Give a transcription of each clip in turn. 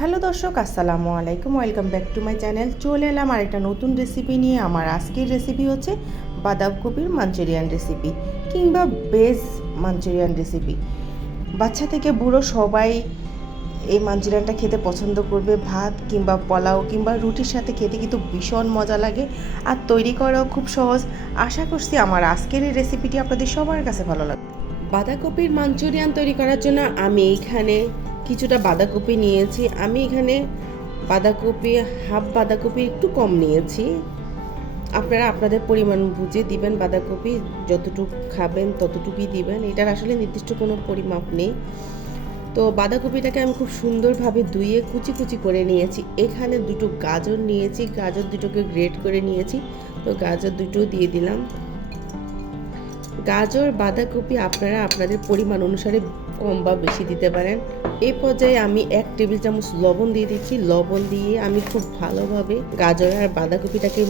Hello দর্শক, আসসালামু আলাইকুম। Welcome back to my channel চলে এলাম আর একটা নতুন রেসিপি নিয়ে। আমার আজকের রেসিপি হচ্ছে বাঁধাকপির মাঞ্চুরিয়ান রেসিপি কিংবা ভেজ মাঞ্চুরিয়ান রেসিপি বাচ্চা থেকে বুড়ো সবাই এই মাঞ্চুরিয়ানটা খেতে পছন্দ করবে, ভাত কিংবা পোলাও কিংবা রুটির সাথে খেতে কিন্তু ভীষণ মজা লাগে। আর তৈরি করাও খুব সহজ। আশা করছি আমার আজকের এই রেসিপিটি আপনাদের সবার কাছে ভালো লাগবে। বাঁধাকপির মাঞ্চুরিয়ান তৈরি করার জন্য আমি এইখানে কিছুটা বাঁধাকপি নিয়েছি। আমি এখানে বাঁধাকপি, হাফ বাঁধাকপি একটু কম নিয়েছি। আপনারা আপনাদের পরিমাণ বুঝে দিবেন বাঁধাকপি যতটুকু খাবেন, ততটুকুই দিবেন। এটার আসলে নির্দিষ্ট কোনো পরিমাপ নেই। তো বাঁধাকপিটাকে আমি খুব সুন্দরভাবে ধুয়ে কুচি কুচি করে নিয়েছি। এখানে দুটো গাজর নিয়েছি। গাজর দুটোকে গ্রেট করে নিয়েছি। তো গাজর দুটো দিয়ে দিলাম। গাজর, বাঁধাকপি আপনারা আপনাদের পরিমাণ অনুসারে কম বা বেশি দিতে পারেন। এই পর্যায়ে আমি এক টেবিল চামচ লবণ দিয়ে দিচ্ছি। লবণ দিয়ে আমি খুব ভালোভাবে গাজর আর বাঁধাকপিটাকে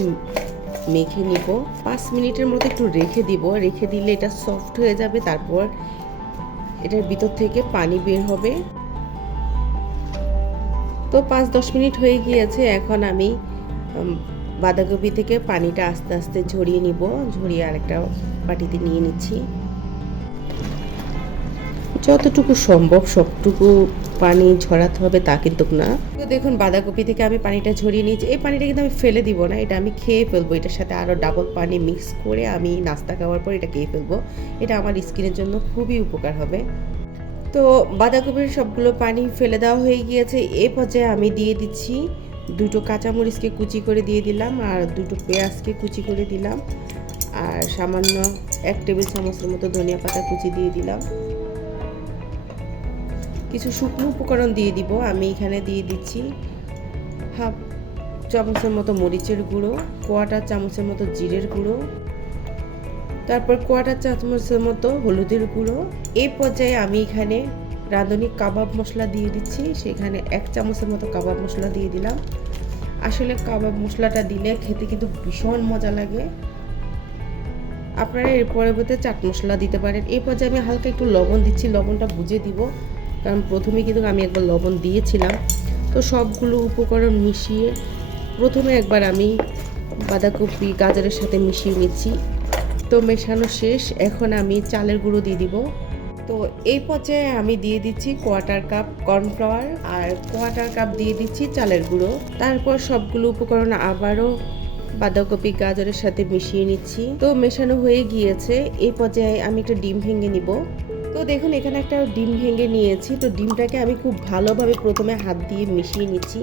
মেখে নিব। পাঁচ মিনিটের মতো একটু রেখে দিব। রেখে দিলে এটা সফট হয়ে যাবে, তারপর এটার ভিতর থেকে পানি বের হবে। তো পাঁচ দশ মিনিট হয়ে গিয়েছে। এখন আমি বাঁধাকপি থেকে পানিটা আস্তে আস্তে ঝরিয়ে নিব। ঝরিয়ে আরেকটা বাটিতে নিয়ে নিচ্ছি। যতটুকু সম্ভব, সবটুকু পানি ঝরাতে হবে তা কিন্তু না। দেখুন, বাঁধাকপি থেকে আমি পানিটা ঝরিয়ে নিয়েছি। এই পানিটা কিন্তু আমি ফেলে দিব না, এটা আমি খেয়ে ফেলব। এটার সাথে আরও ডাবল পানি মিক্স করে আমি নাস্তা খাওয়ার পর এটা খেয়ে ফেলব। এটা আমার স্কিনের জন্য খুবই উপকার হবে। তো বাঁধাকপির সবগুলো পানি ফেলে দেওয়া হয়ে গিয়েছে। এ পর্যায়ে আমি দিয়ে দিচ্ছি দুটো কাঁচামরিচকে কুচি করে দিয়ে দিলাম আর দুটো পেঁয়াজকে কুচি করে দিলাম। আর সামান্য এক টেবিল চামচের মতো ধনিয়া পাতা কুচি দিয়ে দিলাম। কিছু শুকনো উপকরণ দিয়ে দিব, আমি এখানে দিয়ে দিচ্ছি হাফ চামচের মতো মরিচের গুঁড়ো, কোয়াটার চামচের মতো জিরের গুঁড়ো, তারপর কোয়াটার চামচের মতো হলুদের গুঁড়ো। এই পর্যায়ে আমি এখানে রাঁধুনি কাবাব মশলা দিয়ে দিচ্ছি, সেখানে এক চামচের মতো কাবাব মশলা দিয়ে দিলাম। আসলে কাবাব মশলাটা দিলে খেতে কিন্তু ভীষণ মজা লাগে। আপনারা এর পরবর্তীতে চাট মশলা দিতে পারেন। এই পর্যায়ে আমি হালকা একটু লবণ দিচ্ছি, লবণটা বুঝে দিব। কারণ প্রথমে কিন্তু আমি একবার লবণ দিয়েছিলাম। তো সবগুলো উপকরণ মিশিয়ে প্রথমে একবার আমি বাঁধাকপি গাজরের সাথে মিশিয়ে নিচ্ছি। তো মেশানো শেষ, এখন আমি চালের গুঁড়ো দিয়ে দিব। তো এই পর্যায়ে আমি দিয়ে দিচ্ছি কোয়াটার কাপ কর্নফ্লাওয়ার আর কোয়াটার কাপ দিয়ে দিচ্ছি চালের গুঁড়ো। তারপর সবগুলো উপকরণ আবারও বাঁধাকপি গাজরের সাথে মিশিয়ে নিচ্ছি। তো মেশানো হয়ে গিয়েছে, এই পর্যায়ে আমি একটা ডিম ভেঙে নিব। তো দেখুন, এখানে একটা ডিম ভেঙে নিয়েছি। তো ডিমটাকে আমি খুব ভালোভাবে প্রথমে হাত দিয়ে মিশিয়ে নিচ্ছি।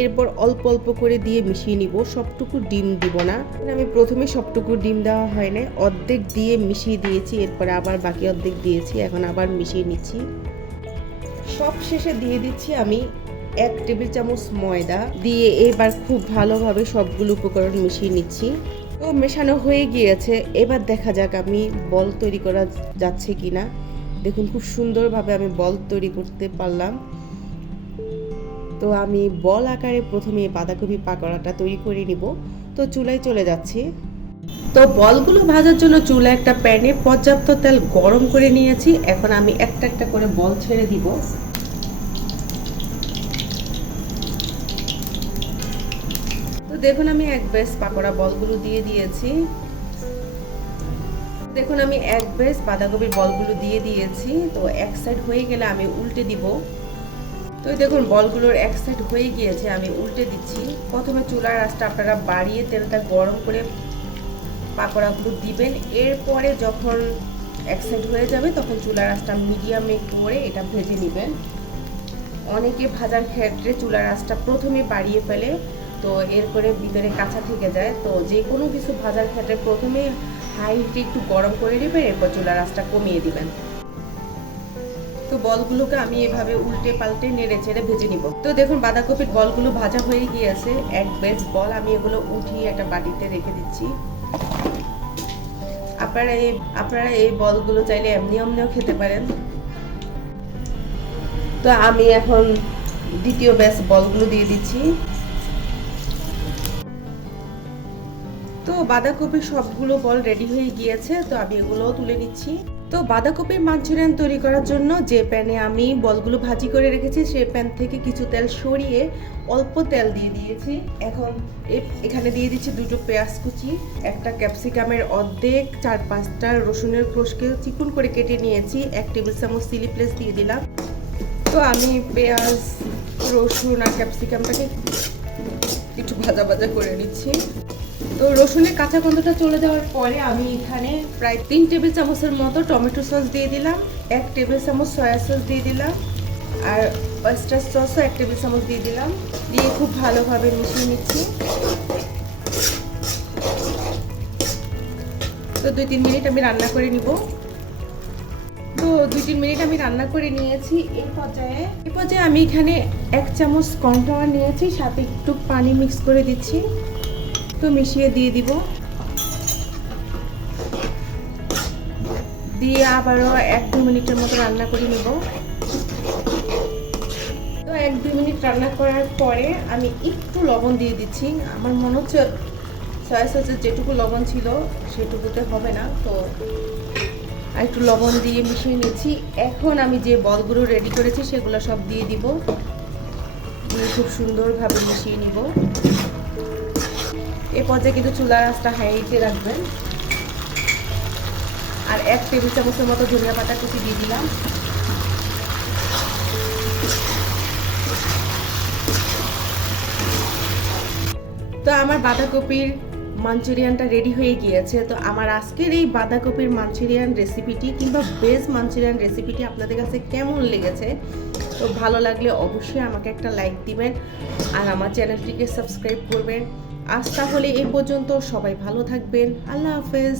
এরপর অল্প অল্প করে দিয়ে মিশিয়ে নিব। সবটুকু ডিম দিব না। আমি প্রথমে সবটুকু ডিম দেওয়া হয় না অর্ধেক দিয়ে মিশিয়ে দিয়েছি। এরপরে আবার বাকি অর্ধেক দিয়েছি। এখন আবার মিশিয়ে নিচ্ছি। সব শেষে দিয়ে দিচ্ছি আমি এক টেবিল চামচ ময়দা। দিয়ে এবার খুব ভালোভাবে সবগুলো উপকরণ মিশিয়ে নিচ্ছি। তো মেশানো হয়ে গিয়েছে। এবার দেখা যাক আমি বল তৈরি করা যাচ্ছে কিনা। দেখুন, খুব সুন্দরভাবে আমি বল তৈরি করতে পারলাম। তো আমি বল আকারে প্রথমে বাঁধাকপি পাকোড়াটা তৈরি করে নিব। তো চুলায় চলে যাচ্ছি। তো বলগুলো ভাজার জন্য চুলা একটা প্যানে পর্যাপ্ত তেল গরম করে নিয়েছি। এখন আমি একটা একটা করে বল ছেড়ে দিব। তো দেখুন, আমি এক বেশ পাকোড়া বলগুলো দিয়ে দিয়েছি। দেখুন, আমি এক বেশ বাঁধাকপির বলগুলো দিয়ে দিয়েছি। তো এক সাইড হয়ে গেলে আমি উল্টে দিব। তো দেখুন, বলগুলোর এক সাইড হয়ে গিয়েছে, আমি উল্টে দিচ্ছি। প্রথমে চুলার আঁচটা আপনারা বাড়িয়ে তেলটা গরম করে পাকোড়াগুলো দিবেন। এরপরে যখন এক সাইড হয়ে যাবে, তখন চুলার আঁচটা মিডিয়ামে করে এটা ভেজে নেবেন। অনেকে ভাজার ক্ষেত্রে চুলার আঁচটা প্রথমে বাড়িয়ে ফেলে, তো এরপরে ভিতরে কাঁচা থেকে যায়। তো যে কোনো কিছু ভাজার ক্ষেত্রে প্রথমে হাই হিটে একটু গরম করে নেবেন, এরপর চুলার আঁচটা কমিয়ে দিবেন। তো বলগুলোকে আমি এভাবে উল্টে পাল্টে নেড়ে ছেড়ে ভেজে নিব। তো দেখুন, বাঁধাকপির বলগুলো ভাজা হয়ে গিয়েছে। এক বেজ বল আমি এগুলো উঠিয়ে একটা বাটিতে রেখে দিচ্ছি। আপনারা এই আপনারা এই বলগুলো চাইলে এমনি এমনিও খেতে পারেন। তো আমি এখন দ্বিতীয় ব্যাচ বলগুলো দিয়ে দিচ্ছি। তো বাঁধাকপির সবগুলো বল রেডি হয়ে গিয়েছে, তো আমি এগুলোও তুলে নিচ্ছি। তো বাঁধাকপির মাঞ্চুরিয়ান তৈরি করার জন্য যে প্যানে আমি বলগুলো ভাজি করে রেখেছি সেই প্যান থেকে কিছু তেল সরিয়ে অল্প তেল দিয়ে দিয়েছি। এখন এখানে দিয়ে দিচ্ছি দুটো পেঁয়াজ কুচি, একটা ক্যাপসিকামের অর্ধেক, চার পাঁচটা রসুনের ক্রোশকে চিকুন করে কেটে নিয়েছি, এক টেবিল চামচ চিলি প্লেস দিয়ে দিলাম। তো আমি পেঁয়াজ, রসুন আর ক্যাপসিকামটাকে একটু ভাজা ভাজা করে নিচ্ছি। তো রসুনের কাঁচা গন্ধটা চলে যাওয়ার পরে আমি এখানে প্রায় তিন টেবিল চামচের মতো টমেটো সস দিয়ে দিলাম, এক টেবিল চামচ সয়া সস দিয়ে দিলাম, আর অয়েস্টার সসও এক টেবিল চামচ দিয়ে দিলাম। দিয়ে খুব ভালোভাবে মিশিয়ে নিচ্ছি। তো দুই তিন মিনিট আমি রান্না করে নিব। তো দুই তিন মিনিট আমি রান্না করে নিয়েছি। এই পর্যায়ে এই পর্যায়ে আমি এখানে এক চামচ কর্নফ্লাওয়ার নিয়েছি, সাথে একটু পানি মিক্স করে দিচ্ছি। তো মিশিয়ে দিয়ে দিব। দিয়ে আবারও এক দু মিনিটের মতো রান্না করে নেব। তো এক দুই মিনিট রান্না করার পরে আমি একটু লবণ দিয়ে দিচ্ছি। আমার মনে হচ্ছে সয়া সসের যেটুকু লবণ ছিল সেটুকুতে হবে না। তো একটু লবণ দিয়ে মিশিয়ে নিচ্ছি। এখন আমি যে বলগুলো রেডি করেছি সেগুলো সব দিয়ে দিব। দিয়ে খুব সুন্দরভাবে মিশিয়ে নিব। এ পর্যায়ে কিন্তু চুলার আঁচটা হাইটে রাখবেন। আর এক টেবিল চামচের মতো ধনিয়া পাতা কুচি দিয়ে দিলাম। তো আমার বাঁধাকপির মাঞ্চুরিয়ানটা রেডি হয়ে গিয়েছে। তো আমার আজকের এই বাঁধাকপির মাঞ্চুরিয়ান রেসিপিটি কিংবা ভেজ মাঞ্চুরিয়ান রেসিপিটি আপনাদের কাছে কেমন লেগেছে? তো ভালো লাগলে অবশ্যই আমাকে একটা লাইক দিবেন। আর আমার চ্যানেলটিকে সাবস্ক্রাইব করবেন। আজ তাহলে এ পর্যন্ত সবাই ভালো থাকবেন। আল্লাহ হাফেজ।